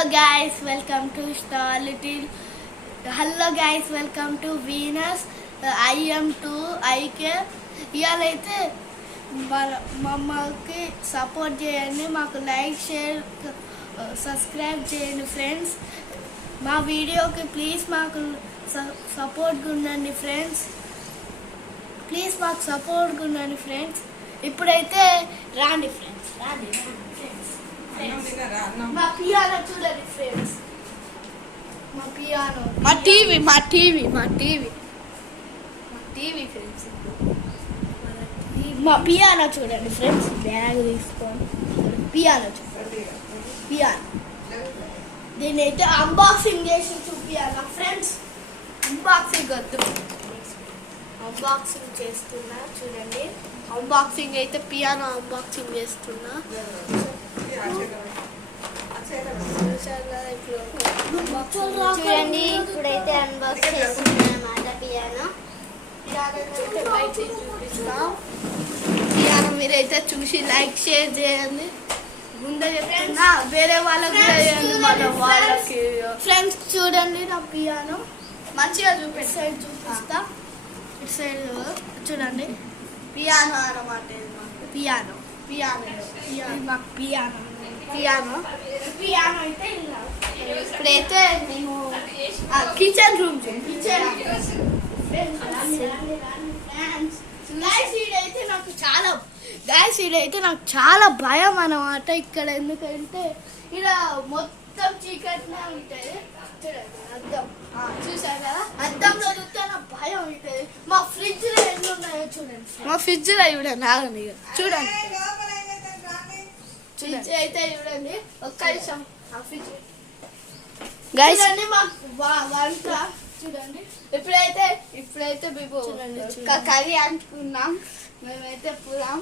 Hello guys, welcome to Star Little. Hello guys, welcome to Venus. I am to IK. ఇవాళైతే మమ్మల్కి support చేయండి, మాకు like share subscribe చేయండి friends. మా వీడియోకి ప్లీజ్ మాకు సపోర్ట్గా ఉండండి ఫ్రెండ్స్. ప్లీజ్ మాకు సపోర్ట్గా ఉండండి ఫ్రెండ్స్. ఇప్పుడైతే రాండి ఫ్రెండ్స్, రాండి ఫ్రెండ్స్. మా పియానో చూడండి ఫ్రెండ్స్, మా పియానో, మా టీవీ ఫ్రెండ్స్. మా పియానో చూడండి ఫ్రెండ్స్. బ్యాగ్ తీసుకోండి, పియానో చూడండి. పియానో దీన్ని అయితే అన్బాక్సింగ్ చేసి చూపియాలి ఫ్రెండ్స్. అన్బాక్సింగ్ వద్దు, అన్బాక్సింగ్ చేస్తున్నా చూడండి. అన్బాక్సింగ్ అయితే పియానో అన్బాక్సింగ్ చేస్తున్నా. చూడండి, ఇప్పుడైతే అన్బాక్స్ చేస్తున్నాం అన్నమాట పియానో. చూపిస్తాం. పియానో మీరైతే చూసి లైక్ షేర్ చేయండి. ముందే చెప్తున్నా, వేరే వాళ్ళకి కూడా చేయండి, మన వాళ్ళకి. ఫ్రెండ్స్ చూడండి నా పియానో మంచిగా చూపిస్తా. సైడ్ చూపిస్తా, ఇటు సైడ్ చూడండి. పియానో అన్నమాట, పియానో మాకు పియానో అయితే ఇలా. ఇప్పుడైతే మేము కిచెన్ రూమ్ ఇదైతే నాకు చాలా భయం అన్నమాట ఇక్కడ. ఎందుకంటే ఇలా మొత్తం చీకటినే ఉంటుంది. చూడండి అద్దం, చూసారు కదా, అద్దంలో చూస్తే నాకు భయం అవుతుంది. మా ఫ్రిడ్జ్ లో ఎన్ని ఉన్నాయో చూడండి. మా ఫ్రిడ్జ్ లో చూడండి, ఆగండి చూడండి. ఫ్రిడ్జ్ అయితే చూడండి, ఒక్క నిమిషం. ఫ్రిడ్జ్ చూడండి, మాకు వంట చూడండి. ఇప్పుడైతే మేము కర్రీ అనుకున్నాం. మేమైతే పులాం.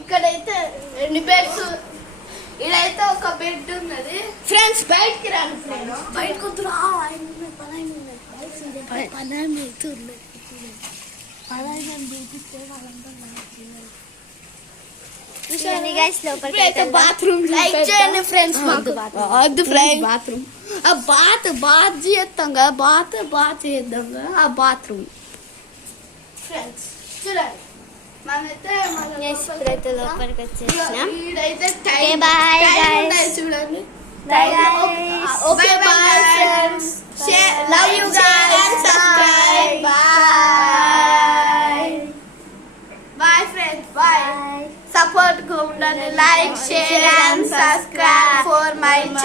ఇక్కడైతే 2 బెడ్స్, ఇదైతే ఒక బెడ్ ఉన్నది ఫ్రెండ్స్. బయటికి రాను ఫ్రెండ్స్, బయటకు బాత్రూమ్ ఫ్రెండ్స్. బాత్రూమ్ బాత్ చేస్తాం కదా, బాత్ చేద్దాం కదా, ఆ బాత్రూమ్ ఫ్రెండ్స్. చూడండి, ఇప్పుడైతే లోపలికి వచ్చేసినాం. చూడండి. Okay bye friends, love you guys, subscribe. Bye friends, bye. Support గా ఉండండి, like share and subscribe for my channel.